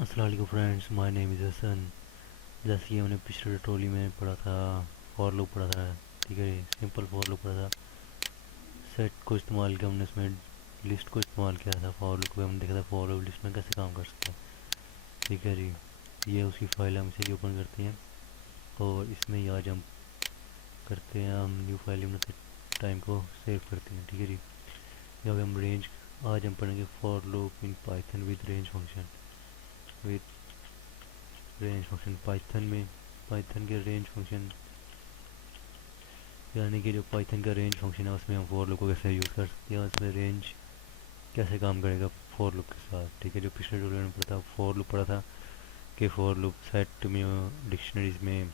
अस्सलाम वालेकुम friends, my name is Hasan. जैसे कि हमने पिछले ट्यूटोरियल में पढ़ा था, फॉर लूप पढ़ा था। ठीक है जी, सिंपल फॉर लूप पढ़ा था। सेट को इस्तेमाल किया हमने, इसमें लिस्ट को इस्तेमाल किया था। फॉर लूप को हमने देखा था फॉर लूप लिस्ट में कैसे काम कर सकता है। ठीक है जी, ये उसकी फाइल हम इसे ओपन करते हैं और इसमें ही आज हम करते हैं, हम न्यू फाइल में टाइम को सेव करते हैं। ठीक है जी, यहाँ पे हम रेंज, आज हम पढ़ेंगे for loop in Python with range function. With range function Python में, पाइथन के रेंज फंक्शन यानी कि जो पाइथन का रेंज फंक्शन है उसमें हम फॉर लूप को कैसे यूज़ कर सकते हैं, उसमें रेंज कैसे काम करेगा फॉर लूप के साथ। ठीक है, जो पिछले ट्यूटोरियल में पढ़ा था फॉर लूप पढ़ा था कि फॉर लूप सेट में, डिक्शनरीज में,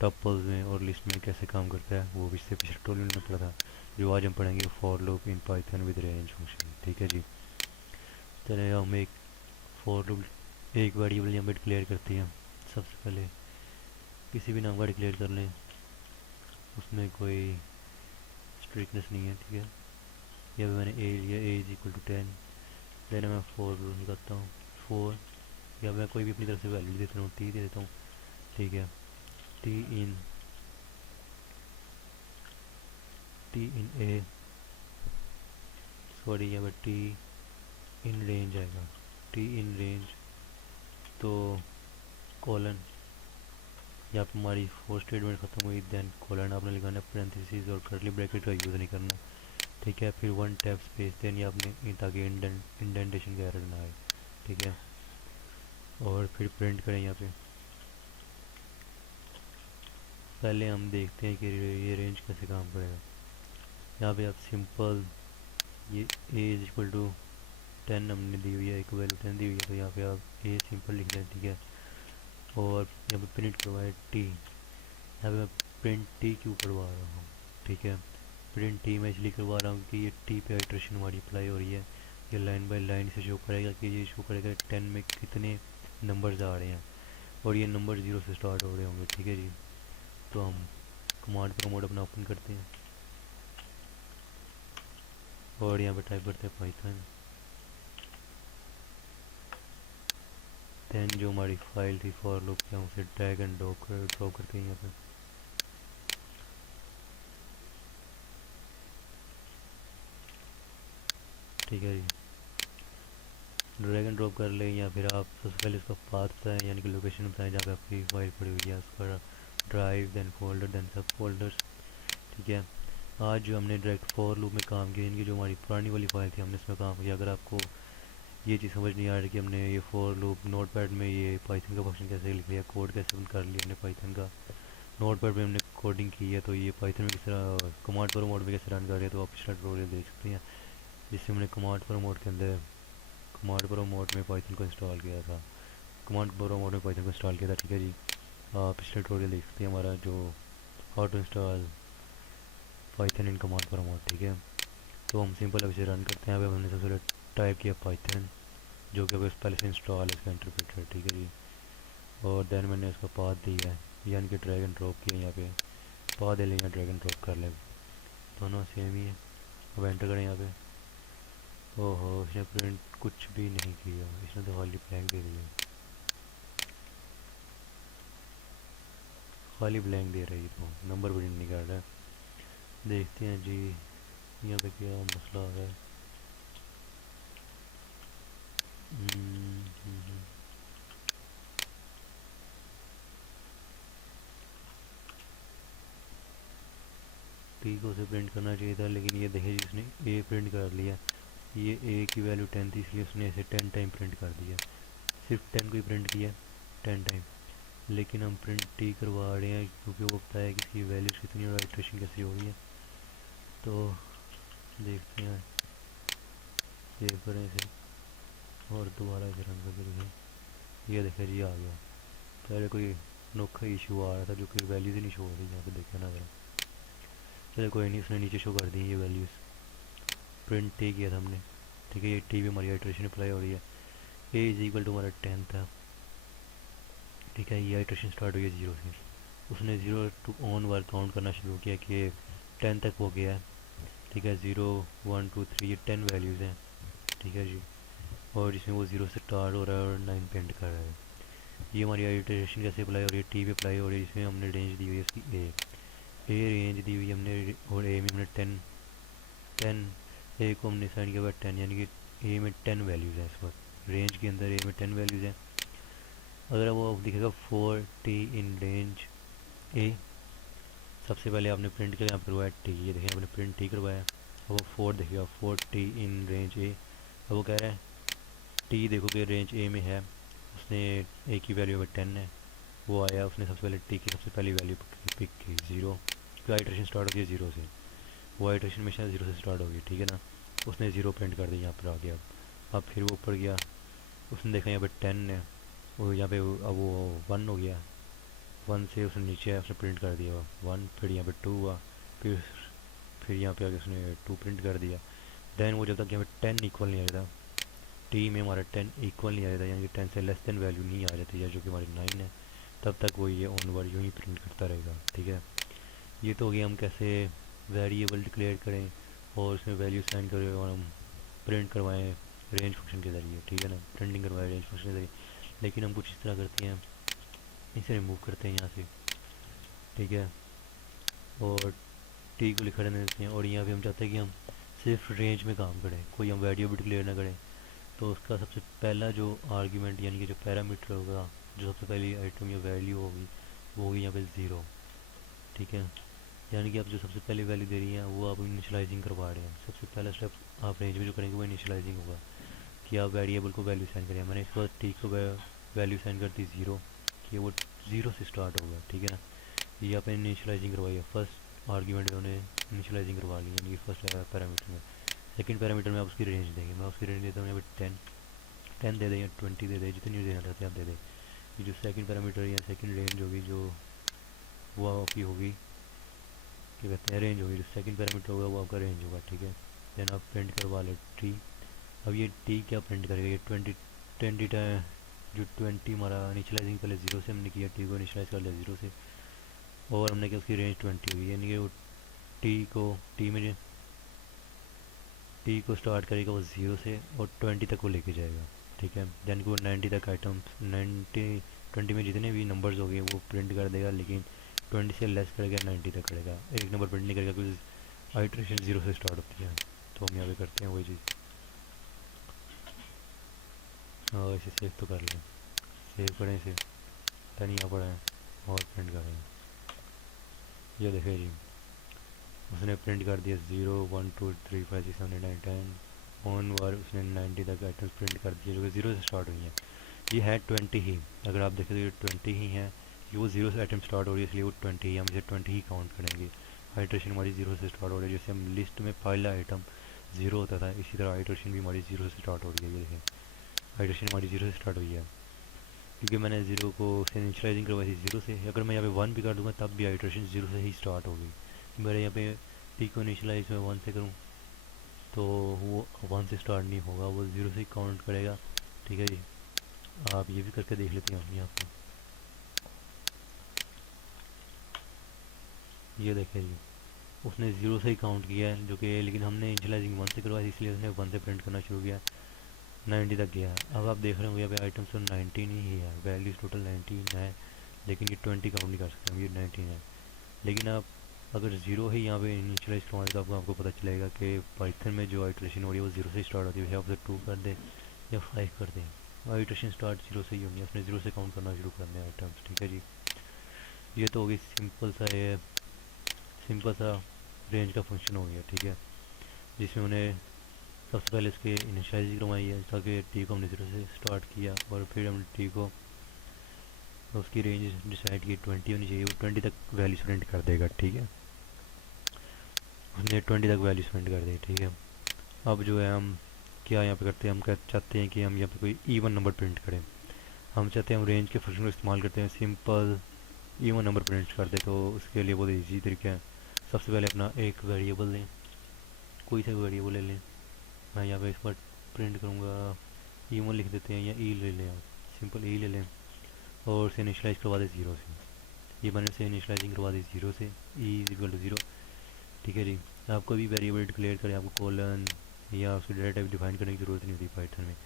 टपल्स में और लिस्ट में कैसे काम करता है, वो भी इससे पिछले ट्यूटोरियल में पढ़ा था। जो आज हम पढ़ेंगे for loop in Python with range function. ठीक है जी, चलिए हम एक फॉर लूप, एक वेरिएबल यहाँ पे डिक्लेयर करते हैं। सबसे पहले किसी भी नाम का डिक्लेयर कर लें, उसमें कोई स्ट्रिक्टनेस नहीं है। ठीक है, यहाँ पे मैंने ए लिया, ए इज इक्वल टू 10। देन मैं फोर लगाता हूँ, फोर, या मैं कोई भी अपनी तरफ से वैल्यू दे देता हूँ, टी दे देता हूँ। ठीक है, टी इन, टी इन ए, सॉरी यहाँ पर टी इन रेंज आएगा। टी इन रेंज, तो कॉलन, यहाँ पर हमारी फोर स्टेटमेंट खत्म हुई। देन कॉलन आपने लगाना, पैरेंथेसिस और करली ब्रैकेट का यूज़ नहीं करना। ठीक है, फिर वन टैब स्पेस, देन ये आपने ताकि इंडेंटेशन का एरर ना आए। ठीक है, और फिर प्रिंट करें यहाँ पे। पहले हम देखते हैं कि ये रेंज कैसे काम करेगा। यहाँ पे आप सिंपल, ये ए इज इक्वल टू 10 हमने दी हुई है, एक वैल्यू 10 दी हुई है, तो यहाँ पे आप ए सिंपल लिख दें। ठीक है, और यहाँ पे प्रिंट करवाए टी। यहाँ पे मैं प्रिंट टी क्यों करवा रहा हूँ, ठीक है, प्रिंट टी मैं इसलिए करवा रहा हूँ कि ये टी पे आइट्रेशन हमारी अप्लाई हो रही है। ये लाइन बाय लाइन से शो करेगा कि ये शो करेगा 10 में कितने नंबर्स आ रहे हैं, और ये नंबर 0 से स्टार्ट हो रहे होंगे। ठीक है जी, तो हम कमांड प्रोमोट अपना ओपन करते हैं और यहाँ पे टाइप करते हैं पाइथन। देन जो हमारी फाइल थी फॉर लूप की, हम उसे ड्रैग एंड ड्रॉप करते हैं यहाँ पे। ठीक है जी, ड्रैग एंड ड्रॉप कर लें, या फिर आप सबसे पहले उसका पाथ बताएं, यानी कि लोकेशन बताएं जहाँ पे आपकी फाइल पड़ी हुई है, उसका ड्राइव, देन फोल्डर, देन सब फोल्डर्स। ठीक है, आज जो हमने डायरेक्ट फॉर लूप में काम किया, इनकी जो हमारी पुरानी वाली फाइल थी हमने इसमें काम किया। अगर आपको ये चीज़ समझ नहीं आ रही कि हमने ये फॉर लूप नोट पैड में ये पाइथन का फंक्शन कैसे लिख लिया, कोड कैसे बंद कर लिया हमने पाइथन का, नोट पैड में हमने कोडिंग की है, तो ये पाइथन में किस तरह कमांड पर मोड में कैसे रन कर रहे हैं, तो आप पिछला ट्यूटोरियल देख सकते हैं जिससे हमने कमांड पर मोड के अंदर, कमांड पर मोड में पाइथन को इंस्टॉल किया था, कमांड पर मोड में पाइथन को इंस्टॉल किया था। ठीक है जी, आप पिछला ट्यूटोरियल देख सकते हैं हमारा, जो how to install Python in command पर मोड। ठीक है, तो हम सिंपल अब इसे रन करते हैं। अब हमने सबसे पहले टाइप किया पाइथन, जो कि अब पहले से इंस्टॉल है, इसका इंटरप्रेटर। ठीक है जी, और देन मैंने इसका पाथ दिया है, यानी कि ड्रैग एंड ड्रॉप किया, यहाँ पे पाथ दे लें या ड्रैग एंड ड्रॉप कर लें, दोनों सेम ही है। अब एंटर करें यहाँ पे। ओहो, इसने प्रिंट कुछ भी नहीं किया, इसने तो खाली ब्लैंक दे दिया, खाली ब्लैंक दे रही, तो नंबर प्रिंट नहीं कर रहा है। देखते हैं जी यहाँ पे क्या मसला आ रहा है। हम्म, हम्म, टी को उसे प्रिंट करना चाहिए था, लेकिन ये देखे जिसने ए प्रिंट कर लिया, ये ए की वैल्यू 10 थी, इसलिए उसने इसे 10 टाइम प्रिंट कर दिया। सिर्फ 10 को ही प्रिंट किया, 10 टाइम, लेकिन हम प्रिंट टी करवा रहे हैं क्योंकि वो पता है कि इसकी वैल्यूज कितनी और आइट्रेशन कैसी हो रही है। तो देखते हैं, सेव करें इसे और दोबारा इसे रन करके देखें। ये देखें जी, आ गया। पहले कोई अनोखा इशू आ रहा था जो कि वैल्यूज़ ही नहीं शो हो रही, यहाँ पे देखे ना ज़रा। चलो कोई नहीं, उसने नीचे शो कर दी ये वैल्यूज़, प्रिंट टी किया था हमने। ठीक है, ये टी भी हमारी आइट्रेशन अप्लाई हो रही है। ए इज इक्वल टू हमारा 10 था। ठीक है, ये आइट्रेशन स्टार्ट हुई है 0 से, उसने 0 टू ऑन वार काउंट करना शुरू किया कि 10 तक हो गया है। ठीक है, 0 1 2 3, ये 10 वैल्यूज़ हैं। ठीक है जी, और जिसमें वो 0 से स्टार्ट हो रहा है और 9 पे एंड कर रहा है। ये हमारी आइटरेशन कैसे अप्लाई हो रही है, टी पे अप्लाई हो रही है, जिसमें हमने रेंज दी हुई है इसकी ए रेंज दी हुई है हमने, और ए में हमने 10 ए को हमने साइन किया हुआ 10, यानी कि ए में 10 वैल्यूज़ हैं इस वक्त रेंज के अंदर, ए में 10 वैल्यूज़ हैं। अगर वो दिखेगा 4T इन रेंज ए, सबसे पहले आपने प्रिंट किया यहाँ पर करवाया टी, ये देखिए आपने प्रिंट टी करवाया, अब वो 4 देखिएगा 4T इन रेंज ए। अब वो कह रहा है टी देखो कि रेंज ए में है, उसने ए की वैल्यू में 10 है, वो आया उसने सबसे पहले टी की सबसे पहली वैल्यू पिक की 0, तो आइट्रेशन स्टार्ट होगी 0 से, वो आइट्रेशन हमेशा 0 से स्टार्ट होगी, ठीक है ना। उसने 0 प्रिंट कर दी यहाँ पर आ गया। अब फिर वो ऊपर गया, उसने देखा यहाँ पर 10 है, वो यहाँ पे अब वो 1 हो गया, 1 से उसने नीचे उसने प्रिंट कर दिया 1, फिर यहाँ पे 2 हुआ, फिर यहाँ पे आगे उसने 2 प्रिंट कर दिया। देन वो जब तक यहाँ पे 10 इक्वल नहीं आ जाता, टी में हमारा 10 इक्वल नहीं आ जाता, यानी कि 10 से लेस देन वैल्यू नहीं आ जाती है, जो कि हमारी 9 है, तब तक वो ये ऑन वर्ड यूँ ही प्रिंट करता रहेगा, ठीक है। ये तो हो गया हम कैसे वेरिएबल डिक्लेयर करें और उसमें वैल्यू साइन करें और हम प्रिंट करवाएं रेंज फंक्शन के ज़रिए, ठीक है ना, प्रिंटिंग करवाएं रेंज फंक्शन के ज़रिए। लेकिन हम कुछ इस तरह करते हैं, इसे रिमूव करते हैं यहाँ से, ठीक है, और टी को लिखा रहने देते हैं, और यहाँ पे हम चाहते हैं कि हम सिर्फ रेंज में काम करें, कोई हम वेरिएबल डिक्लेयर ना करें। तो उसका सबसे पहला जो आर्ग्यूमेंट यानी कि जो पैरामीटर होगा, जो सबसे पहली आइटम या वैल्यू होगी, वो होगी यहाँ पे 0, ठीक है। यानी कि आप जो सबसे पहले वैल्यू दे रही हैं वो आप इनिशियलाइजिंग करवा रहे हैं। सबसे पहला स्टेप आप रेंज में जो करेंगे वो इनिशियलाइजिंग होगा, कि आप वेरिएबल को वैल्यू साइन करें। मैंने इस बार टी को वैल्यू साइन कर दी 0, कि वो 0 से स्टार्ट होगा, ठीक है ना। ये आपने इनिशियलाइजिंग करवाई है, फर्स्ट आर्ग्यूमेंट उन्होंने इनिशियलाइजिंग करवा ली, यानी कि फर्स्ट पैरामीटर में। सेकंड पैरामीटर में आप उसकी रेंज देंगे, मैं उसकी रेंज देता हूँ यहाँ पे 10 दे दें या 20 दे दें, जितनी देना चाहते हैं आप दे दें। ये जो सेकंड पैरामीटर या सेकंड रेंज होगी, जो वो आपकी होगी, क्या कहते हैं, रेंज होगी, जो सेकंड पैरामीटर होगा वो आपका रेंज होगा, ठीक है। देन आप प्रिंट करवा लें टी। अब ये टी क्या प्रिंट करेगा, ये 20 जो 20 हमारा इनिशियलाइजिंग पहले 0 से हमने किया, टी को इनिशियलाइज कर लिया 0 से, और हमने किया उसकी रेंज 20 हुई, यानी कि वो टी को स्टार्ट करेगा वो 0 से और 20 तक वो लेके जाएगा, ठीक है। यानी कि वो 90 तक आइटम्स 20 में जितने भी नंबर्स हो गए वो प्रिंट कर देगा, लेकिन 20 से लेस करेगा 90 तक करेगा, एक नंबर प्रिंट नहीं करेगा, क्योंकि आइट्रेशन 0 से स्टार्ट होती है। तो हम यहाँ पे करते हैं वही चीज़, और इसे सेव तो कर लें, सेव करें इसे, तनिया पड़ा है और प्रिंट करें। ये देखिए जी, उसने प्रिंट कर दिया 0 1 2 3 5 6 7 8 9 10 ऑन वर, उसने 90 तक आइटम्स प्रिंट कर दिए जो कि 0 से स्टार्ट हुई हैं। ये है 20 ही, अगर आप देखें तो ये 20 ही है, कि वो 0 से आइटम स्टार्ट हो रही है, इसलिए वो 20 ही, हम इसे 20 ही काउंट करेंगे। आइट्रेशन हमारी 0 से स्टार्ट हो रही है, जैसे हम लिस्ट में पहला आइटम 0 होता था, इसी तरह आइट्रेशन भी हमारी 0 से स्टार्ट हो रही है। ये देखें आइट्रेशन हमारी 0 से स्टार्ट हुई है, क्योंकि मैंने 0 को से इनिशियलाइजिंग करवाई थी 0 से। अगर मैं यहाँ पे 1 भी कर दूँगा तब भी आइट्रेशन 0 से ही स्टार्ट होगी। मेरे यहाँ पे टी को इनिशियलाइज में 1 से करूँ तो वो 1 से स्टार्ट नहीं होगा, वो 0 से ही काउंट करेगा, ठीक है जी। आप ये भी करके देख लेते हैं यहाँ पर, ये देखें जी, उसने 0 से ही काउंट किया है, जो कि लेकिन हमने इनिशियलाइजिंग 1 से करवाई थी, इसलिए उसने 1 से प्रिंट करना शुरू किया, 90 तक गया। अब आप देख रहे होंगे यहाँ पे आइटम्स तो 19 ही है, वैल्यूज टोटल 19 है, लेकिन ये 20 काउंट नहीं कर सकते हम, ये 19 है। लेकिन आप अगर 0 ही यहाँ पे इनिशियलाइज करवाएं तो आपको पता चलेगा कि पाइथन में जो आइट्रेशन हो रही है वो 0 से स्टार्ट होती है, आप 2 कर दें या 5 कर दें, आइट्रेशन स्टार्ट 0 से ही होनी है, उसने 0 से काउंट करना शुरू करना है आइटम्स, ठीक है जी। ये तो होगी सिंपल सा रेंज का फंक्शन हो गया, ठीक है, जिसमें उन्हें सबसे पहले इसके इनिशियलाइज करवाई है, ताकि टी को हमने 0 से स्टार्ट किया, और फिर हमने टी को उसकी रेंज डिसाइड की 20 होनी चाहिए, वो 20 तक वैल्यूज प्रिंट कर देगा, ठीक है। उसने 20 तक वैल्यूज प्रिंट कर दी, ठीक है। अब जो है हम क्या यहाँ पे करते हैं, हम चाहते हैं कि हम यहाँ पे कोई इवन नंबर प्रिंट करें। हम चाहते हैं हम रेंज के फंक्शन को इस्तेमाल करते हैं, सिंपल इवन नंबर प्रिंट कर दे, तो उसके लिए बहुत ईजी तरीका है। सबसे पहले अपना एक वेरिएबल लें, कोई सा वेरिएबल ले लें, मैं यहाँ पे इस पर प्रिंट करूँगा ईवन लिख देते हैं, या ई ले लें, आप सिंपल ई ले लें, और उसे इनिशलाइज करवा दें 0 से। ये मैंने से इनिशलाइजिंग करवा दी 0 से, ई इक्वल टू 0, ठीक है जी। आप कोई भी वेरिएबल डिक्लेयर करें, आपको कोलन या उसकी डेटा टाइप डिफाइन करने की ज़रूरत नहीं होती पाइथन में,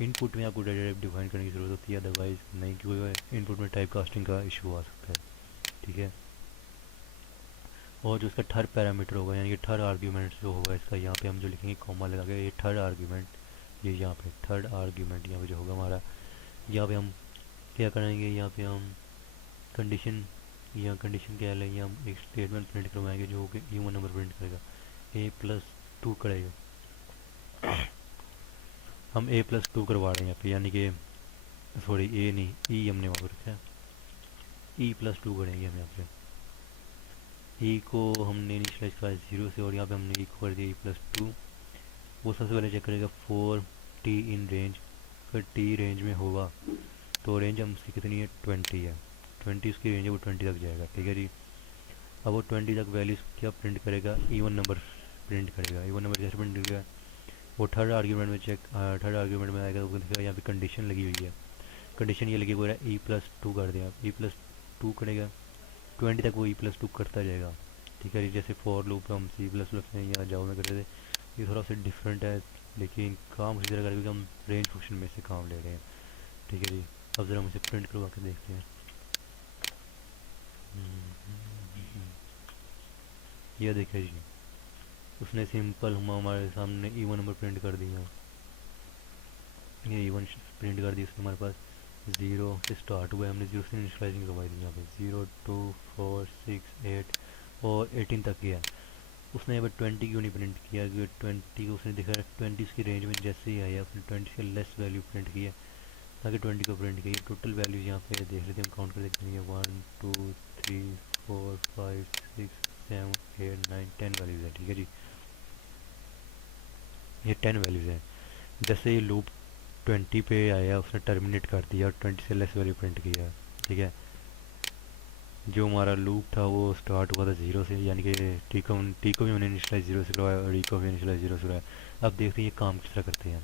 इनपुट में आपको डेटा टाइप डिफाइन करने की ज़रूरत होती है, अदरवाइज नहीं, क्योंकि इनपुट में टाइप कास्टिंग का इशू आ सकता है। ठीक है। और जो इसका थर्ड पैरामीटर होगा, यानी कि थर्ड आर्ग्यूमेंट जो होगा इसका, यहाँ पे हम जो लिखेंगे कॉमा लगा के, ये थर्ड आर्ग्यूमेंट, ये यहाँ पे थर्ड आर्ग्यूमेंट यहाँ पे जो होगा हमारा, यहाँ पे हम क्या करेंगे, यहाँ पे हम कंडीशन, यहाँ कंडीशन क्या लेंगे, हम एक स्टेटमेंट प्रिंट करवाएंगे जो कि ह्यूमन नंबर प्रिंट करेगा, A+2 करेगा। हम A+2 करवा रहे हैं यहाँ पे, यानी कि सॉरी ए नहीं, ई हमने वहाँ पर रखा है, E+2 करेंगे हम यहाँ पे। ई को हमने इनिशलाइज करा 0 से, और यहाँ पे हमने ई को कर दिया E+2। वो सबसे पहले चेक करेगा फॉर टी इन रेंज, अगर टी रेंज में होगा तो रेंज हमसे कितनी है, 20 है, 20 उसकी रेंज है, वो 20 तक जाएगा। ठीक है जी। अब वो 20 तक वैल्यूज क्या प्रिंट करेगा, इवन नंबर प्रिंट करेगा। इवन नंबर जैसे प्रिंट करेगा, वो थर्ड आर्ग्यूमेंट में थर्ड आर्ग्यूमेंट में आएगा, तो वो दिखेगा यहाँ पे कंडीशन लगी हुई है, कंडीशन ये लगी हुई है E+2 कर दिया, E+2 करेगा 20 तक, वो E+2 करता जाएगा। ठीक है जी। जैसे फॉर लूप हम C++ में या जावा में करते थे, ये थोड़ा सा डिफरेंट है, लेकिन काम उसी तरह करेगा, क्योंकि हम रेंज फंक्शन में से काम ले रहे हैं। ठीक है जी। अब ज़रा हम इसे प्रिंट करवा के देखते हैं। ये देखिए जी, उसने सिंपल हम हमारे सामने इवन नंबर प्रिंट कर दिया, ये इवन प्रिंट कर दी उसने हमारे पास। 0 से स्टार्ट हुआ है, हमने 0 से इनिशलाइजिंग करवाई थी यहाँ पे, 0 2 4 6 8 और 18 तक किया। उसने यहाँ पर 20 क्यों नहीं प्रिंट किया, क्योंकि 20 को उसने देखा 20 उसकी रेंज में जैसे ही आया, उसने 20 से लेस वैल्यू प्रिंट किया, ताकि 20 को प्रिंट किया। टोटल वैल्यूज यहाँ पे देख लेते हैं, हम काउंट कर देखते हैं, 1 2 3 4 5 6 7 8 9 10 वैल्यूज है। ठीक है जी। ये 10 वैल्यूज है। जैसे ये लूप 20 पे आया, उसने टर्मिनेट कर दिया और 20 से लेस वैल्यू प्रिंट किया। ठीक है। जो हमारा लूप था वो स्टार्ट हुआ था 0 से, यानी कि टी को भी हमने इनिशलाइज 0 से करवाया और ई को भी इनिशलाइज 0 से करवाया। अब देखते हैं ये काम किस तरह करते हैं।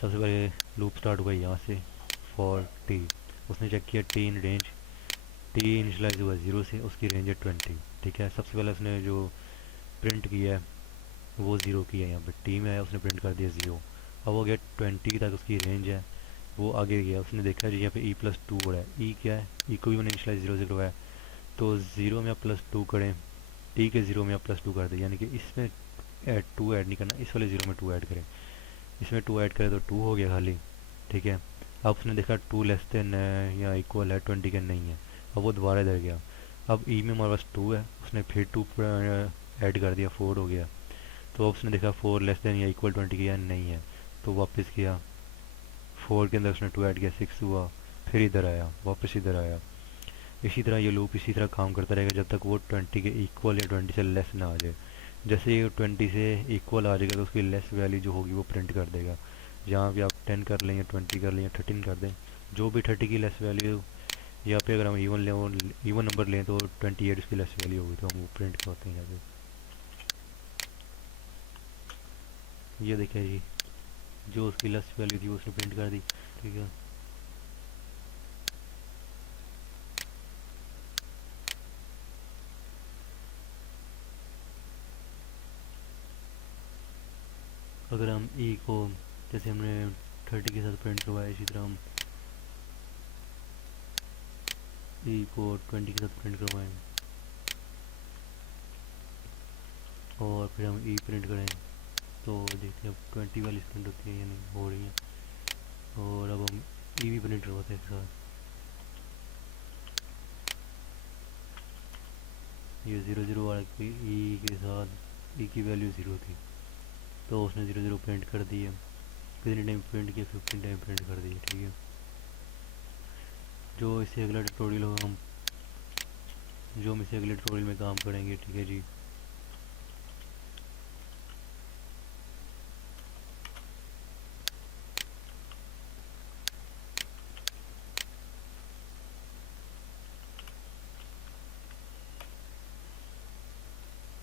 सबसे पहले लूप स्टार्ट हुआ यहाँ से, फॉर टी, उसने चेक किया T in range, T initialise हुआ 0 से, उसकी रेंज है 20। ठीक है। सबसे पहले उसने जो प्रिंट किया है वो 0 किया, यहाँ पे टी में आया, उसने प्रिंट कर दिया 0। अब हो गया 20 तक उसकी रेंज है, वो आगे गया, उसने देखा जी यहाँ पे E+2 हो रहा है, ई क्या है, ई को भी मैंने इनिशलाइज 0 से करवाया, तो 0 में आप +2 करें, टी के 0 में आप +2 कर दें, यानी कि इसमें 2 ऐड नहीं करना, इस वाले 0 में 2 ऐड करें, इसमें 2 ऐड करें तो 2 हो गया खाली। ठीक है। अब उसने देखा 2 लेस देन या इक्वल है 20 के, नहीं है, अब वो दोबारा इधर गया, अब ई में हमारे पास 2 है, उसने फिर 2 ऐड कर दिया, 4 हो गया, तो अब उसने देखा 4 लेस देन या इक्वल 20 किया, नहीं है, तो वापस किया, 4 के अंदर उसने 2 ऐड किया, 6 हुआ, फिर इधर आया, वापस इधर आया। इसी तरह ये लूप इसी तरह काम करता रहेगा जब तक वो 20 के इक्वल या 20 से लेस ना आ जाए। जैसे ये 20 से इक्वल आ जाएगा तो उसकी लेस वैल्यू जो होगी वो प्रिंट कर देगा। जहाँ भी आप 10 कर लें या 20 कर लें या 13 कर दें, जो भी 30 की लेस वैल्यू, या पे अगर हम इवन नंबर लें तो 28 उसकी लेस वैल्यू होगी, तो हम वो प्रिंट करते हैं यहाँ पे। ये देखिए जी, जो उसकी लेस वैल्यू थी वो उसने प्रिंट कर दी। ठीक है। अगर हम ई को, जैसे हमने 30 के साथ प्रिंट करवाया, इसी तरह हम ई को 20 के साथ प्रिंट करवाएं, और फिर हम ई प्रिंट करें, तो देखते हैं अब 20 वाली प्रिंट होती है या नहीं हो रही है। और अब हम ई भी प्रिंट करवाते हैं एक साथ, ये 0 0 वाले की ई के साथ ई की वैल्यू 0 थी, तो उसने 0 0 प्रिंट कर दी है। कितने टाइम प्रिंट किया, 15 टाइम प्रिंट कर दी है। ठीक है। जो इससे अगला ट्यूटोरियल होगा हम जो हम इसे अगले ट्यूटोरियल में काम करेंगे। ठीक है जी।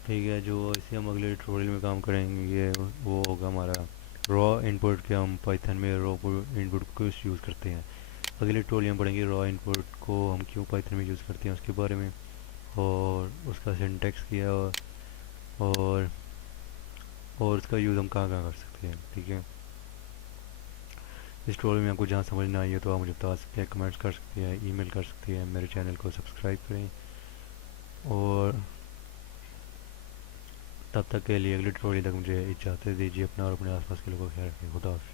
ठीक है। जो इसे हम अगले ट्यूटोरियल में काम करेंगे वो होगा हमारा रॉ इनपुट के, हम पाइथन में रॉ इनपुट को यूज़ करते हैं। अगले ट्यूटोरियल में पढ़ेंगे रॉ इनपुट को हम क्यों पाइथन में यूज़ करते हैं उसके बारे में, और उसका सिंटैक्स क्या है, और उसका यूज़ हम कहाँ कहाँ कर सकते हैं। ठीक है। इस ट्यूटोरियल में आपको जहाँ समझ ना आई हो तो आप मुझे बता सकते हैं, कमेंट्स कर सकते हैं, ईमेल कर सकते हैं। मेरे चैनल को सब्सक्राइब करें और तब तक के लिए अगले ट्यूटोरियल तक मुझे इजाज़त दीजिए। अपना और अपने आसपास के लोगों का ख्याल रखें। खुदा हाफिज़।